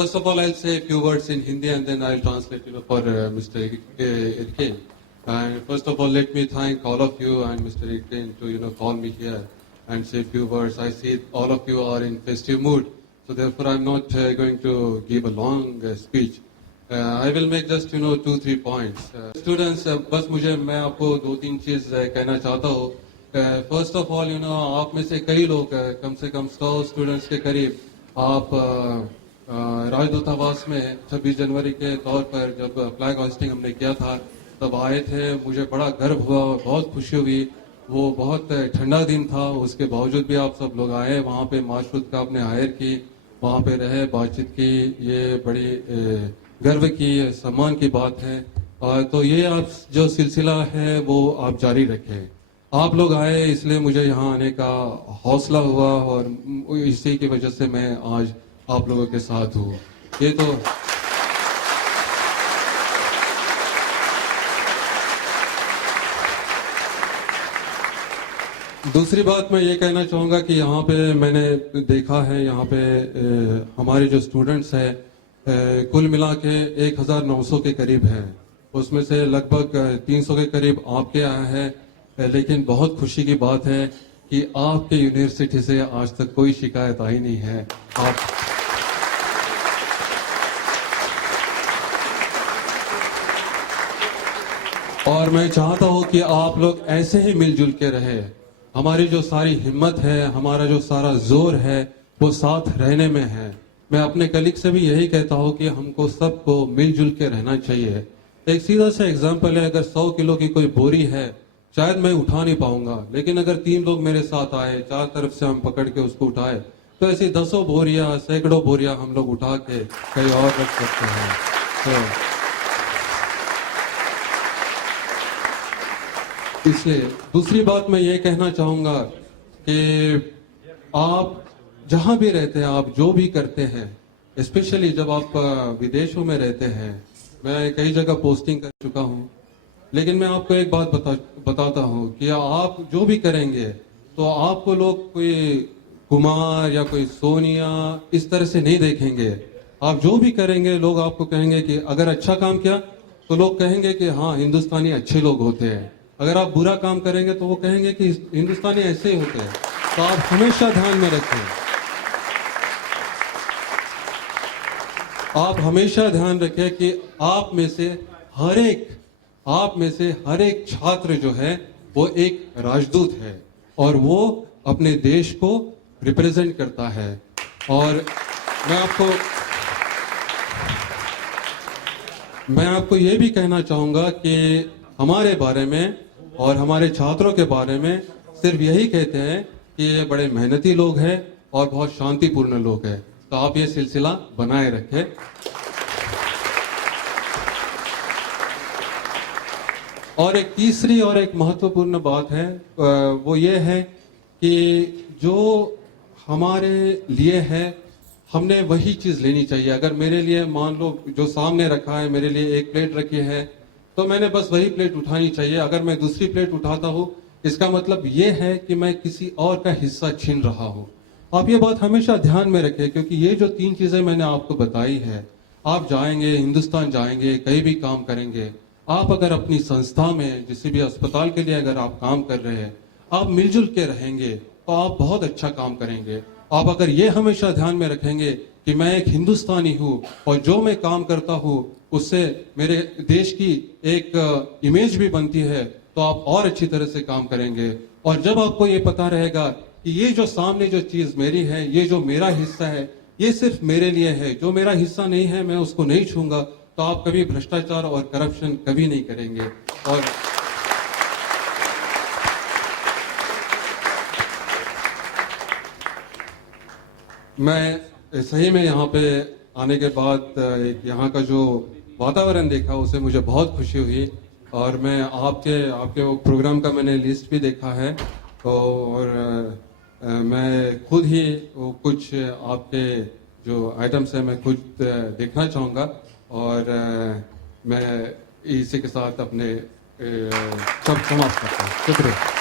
First of all, I'll say a few words in Hindi and then I'll translate for Mr. Irkin. And first of all, let me thank all of you and Mr. Irkin to call me here and say a few words. I see all of you are in festive mood, so therefore I'm not going to give a long speech. I will make just 2-3 points. Students, बस मैं आपको 2-3 चीज कहना चाहता हूँ. First of all, आप में से कई लोग कम से कम 100 स्टूडेंट्स के करीब आप राजदूतावास में 26 जनवरी के तौर पर जब फ्लैग होस्टिंग हमने किया था तब आए थे. मुझे बड़ा गर्व हुआ, बहुत खुशी हुई. वो बहुत ठंडा दिन था, उसके बावजूद भी आप सब लोग आए. वहाँ पे माशरूत का आपने हायर की, वहाँ पे रहे, बातचीत की. ये बड़ी गर्व की, सम्मान की बात है. तो ये आप जो सिलसिला है वो आप जारी रखें. आप लोग आए इसलिए मुझे यहाँ आने का हौसला हुआ और इसी की वजह से मैं आज आप लोगों के साथ हूँ. ये तो दूसरी बात मैं ये कहना चाहूँगा कि यहाँ पे मैंने देखा है, यहाँ पे हमारे जो स्टूडेंट्स हैं कुल मिला के 1900 के करीब हैं. उसमें से लगभग 300 के करीब आपके आया है. लेकिन बहुत खुशी की बात है कि आपके यूनिवर्सिटी से आज तक कोई शिकायत आई नहीं है. और मैं चाहता हूँ कि आप लोग ऐसे ही मिलजुल के रहे. हमारी जो सारी हिम्मत है, हमारा जो सारा जोर है वो साथ रहने में है. मैं अपने कलीग से भी यही कहता हूँ कि हमको सबको मिलजुल के रहना चाहिए. एक सीधा सा एग्जांपल है, अगर 100 किलो की कोई बोरी है शायद मैं उठा नहीं पाऊंगा, लेकिन अगर 3 लोग मेरे साथ आए, 4 तरफ से हम पकड़ के उसको उठाए तो ऐसी 10 बोरियां, सैकड़ों बोरियां हम लोग उठा के कहीं और रख सकते हैं. तो इसलिए दूसरी बात मैं ये कहना चाहूंगा कि आप जहां भी रहते हैं, आप जो भी करते हैं, स्पेशली जब आप विदेशों में रहते हैं. मैं कई जगह पोस्टिंग कर चुका हूं, लेकिन मैं आपको एक बात बताता हूं कि आप जो भी करेंगे तो आपको लोग कोई कुमार या कोई सोनिया इस तरह से नहीं देखेंगे. आप जो भी करेंगे लोग आपको कहेंगे कि अगर अच्छा काम किया तो लोग कहेंगे कि हाँ हिंदुस्तानी अच्छे लोग होते हैं. अगर आप बुरा काम करेंगे तो वो कहेंगे कि हिंदुस्तानी ऐसे ही होते हैं. तो आप हमेशा ध्यान में रखें, आप हमेशा ध्यान रखें कि आप में से हर एक छात्र जो है वो एक राजदूत है और वो अपने देश को रिप्रेजेंट करता है. और मैं आपको ये भी कहना चाहूंगा कि हमारे बारे में और हमारे छात्रों के बारे में सिर्फ यही कहते हैं कि ये बड़े मेहनती लोग हैं और बहुत शांतिपूर्ण लोग हैं. तो आप ये सिलसिला बनाए रखें. और एक तीसरी और एक महत्वपूर्ण बात है, वो ये है कि जो हमारे लिए है हमने वही चीज लेनी चाहिए. अगर मेरे लिए मान लो जो सामने रखा है, मेरे लिए एक प्लेट रखी है तो मैंने बस वही प्लेट उठानी चाहिए. अगर मैं दूसरी प्लेट उठाता हूँ इसका मतलब ये है कि मैं किसी और का हिस्सा छीन रहा हूँ. आप ये बात हमेशा ध्यान में रखें, क्योंकि ये जो 3 चीजें मैंने आपको बताई है, आप जाएंगे, हिंदुस्तान जाएंगे, कहीं भी काम करेंगे, आप अगर अपनी संस्था में किसी भी अस्पताल के लिए अगर आप काम कर रहे हैं, आप मिलजुल के रहेंगे तो आप बहुत अच्छा काम करेंगे. आप अगर ये हमेशा ध्यान में रखेंगे कि मैं एक हिंदुस्तानी हूँ और जो मैं काम करता हूँ उससे मेरे देश की एक इमेज भी बनती है, तो आप और अच्छी तरह से काम करेंगे. और जब आपको ये पता रहेगा कि ये जो सामने जो चीज मेरी है, ये जो मेरा हिस्सा है, ये सिर्फ मेरे लिए है, जो मेरा हिस्सा नहीं है मैं उसको नहीं छूंगा, तो आप कभी भ्रष्टाचार और करप्शन कभी नहीं करेंगे. और मैं सही में यहाँ पे आने के बाद यहाँ का जो वातावरण देखा उसे मुझे बहुत खुशी हुई. और मैं आपके वो प्रोग्राम का मैंने लिस्ट भी देखा है, तो और मैं खुद ही वो कुछ आपके जो आइटम्स हैं मैं खुद देखना चाहूँगा. और मैं इसी के साथ अपने सब समाप्त करता हूँ. शुक्रिया.